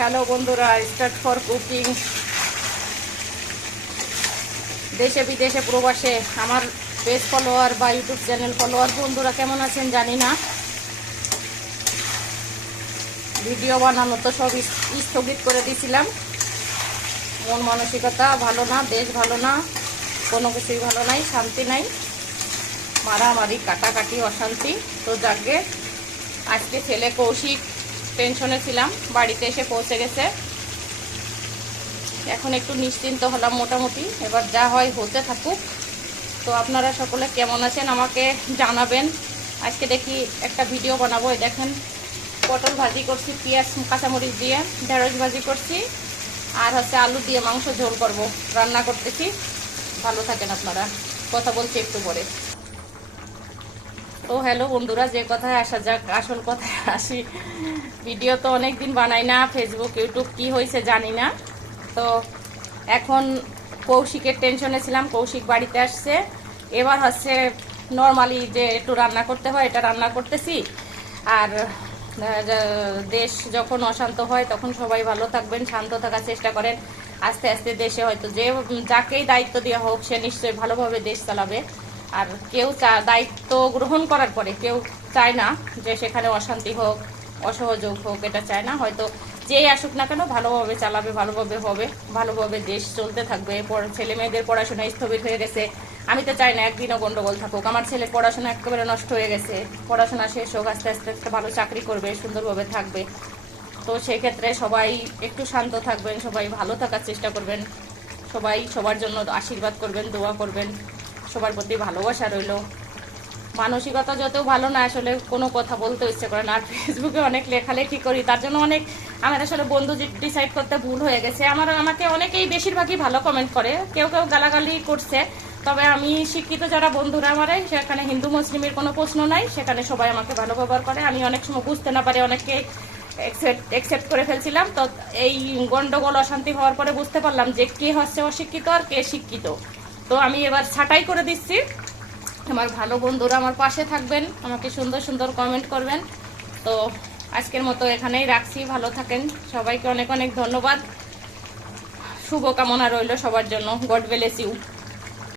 Hello বন্ধুরা, start for cooking. দেশে বিদেশে প্রবাসে আমার পেজ ফলোয়ার বা ইউটিউব চ্যানেল ফলোয়ার বন্ধুরা কেমন আছেন জানি না। ভিডিও বানানো তো সব স্থগিত করে দিয়েছিলাম। মন মানসিকতা ভালো না, দেশ ভালো না, কোনো কিছুই ভালো নাই, শান্তি নাই, মারামারি কাটাকাটি অশান্তি। তো যাকে আজকে ছেলে কৌশিক টেনশনে ছিলাম, বাড়িতে এসে পৌঁছে গেছে। এখন একটু নিশ্চিন্ত হলাম মোটামুটি, এবার যা হয় হতে থাকুক। তো আপনারা সকলে কেমন আছেন আমাকে জানাবেন। আজকে দেখি একটা ভিডিও বানাবো। দেখেন পটল ভাজি করছি, পেঁয়াজ কাঁচামরিচ দিয়ে ঢেঁড়স ভাজি করছি, আর হচ্ছে আলু দিয়ে মাংস ঝোল করব, রান্না করতেছি। ভালো থাকেন আপনারা, কথা বলছি একটু পরে। তো হ্যালো বন্ধুরা, যে কথায় আসা যাক, আসল কথায় আসি। ভিডিও তো অনেক দিন বানাই না, ফেসবুক ইউটিউব কি হয়েছে জানি না। তো এখন কৌশিকের টেনশনে ছিলাম, কৌশিক বাড়িতে আসছে। এবার হচ্ছে নর্মালি যে একটু রান্না করতে হয় এটা রান্না করতেছি। আর দেশ যখন অশান্ত হয় তখন সবাই ভালো থাকবেন, শান্ত থাকার চেষ্টা করেন। আস্তে আস্তে দেশে হয়তো যে যাকেই দায়িত্ব দেওয়া হোক সে নিশ্চয়ই ভালোভাবে দেশ চালাবে। আর কেউ দায়িত্ব গ্রহণ করার পরে কেউ চায় না যে সেখানে অশান্তি হোক, অসহযোগ হোক, এটা চায় না। হয়তো যেই আসুক না কেন ভালোভাবে চালাবে, ভালোভাবে হবে, ভালোভাবে দেশ চলতে থাকবে। ছেলে মেয়েদের পড়াশোনা স্থবির হয়ে গেছে, আমি তো চাই না একদিনও গন্ডগোল থাকুক। আমার ছেলের পড়াশোনা একেবারে নষ্ট হয়ে গেছে, পড়াশোনা শেষ হোক, আস্তে আস্তে একটা ভালো চাকরি করবে, সুন্দরভাবে থাকবে। তো সেক্ষেত্রে সবাই একটু শান্ত থাকবেন, সবাই ভালো থাকার চেষ্টা করবেন, সবাই সবার জন্য আশীর্বাদ করবেন, দোয়া করবেন। সবার প্রতি ভালোবাসা রইল। মানসিকতা যত ভালো না, আসলে কোনো কথা বলতে ইচ্ছে করে না। আর ফেসবুকে অনেক লেখালেখি করি, তার জন্য অনেক আমার আসলে বন্ধু ডিসাইড করতে ভুল হয়ে গেছে। আমাকে অনেকেই বেশিরভাগই ভালো কমেন্ট করে, কেউ কেউ গালাগালি করছে। তবে আমি শিক্ষিত যারা বন্ধুরা আমার, সেখানে হিন্দু মুসলিমের কোনো প্রশ্ন নাই, সেখানে সবাই আমাকে ভালো ব্যবহার করে। আমি অনেক সময় বুঝতে না পারি অনেককে একসেপ্ট করে ফেলছিলাম। তো এই গন্ডগোল অশান্তি হওয়ার পরে বুঝতে পারলাম যে কে হচ্ছে অশিক্ষিত আর কে শিক্ষিত। তো আমি এবার ছাঁটাই করে দিচ্ছি। আমার ভালো বন্ধুরা আমার পাশে থাকবেন, আমাকে সুন্দর সুন্দর কমেন্ট করবেন। তো আজকের মতো এখানেই রাখছি, ভালো থাকেন, সবাইকে অনেক অনেক ধন্যবাদ। শুভকামনা রইল সবার জন্য। God bless you.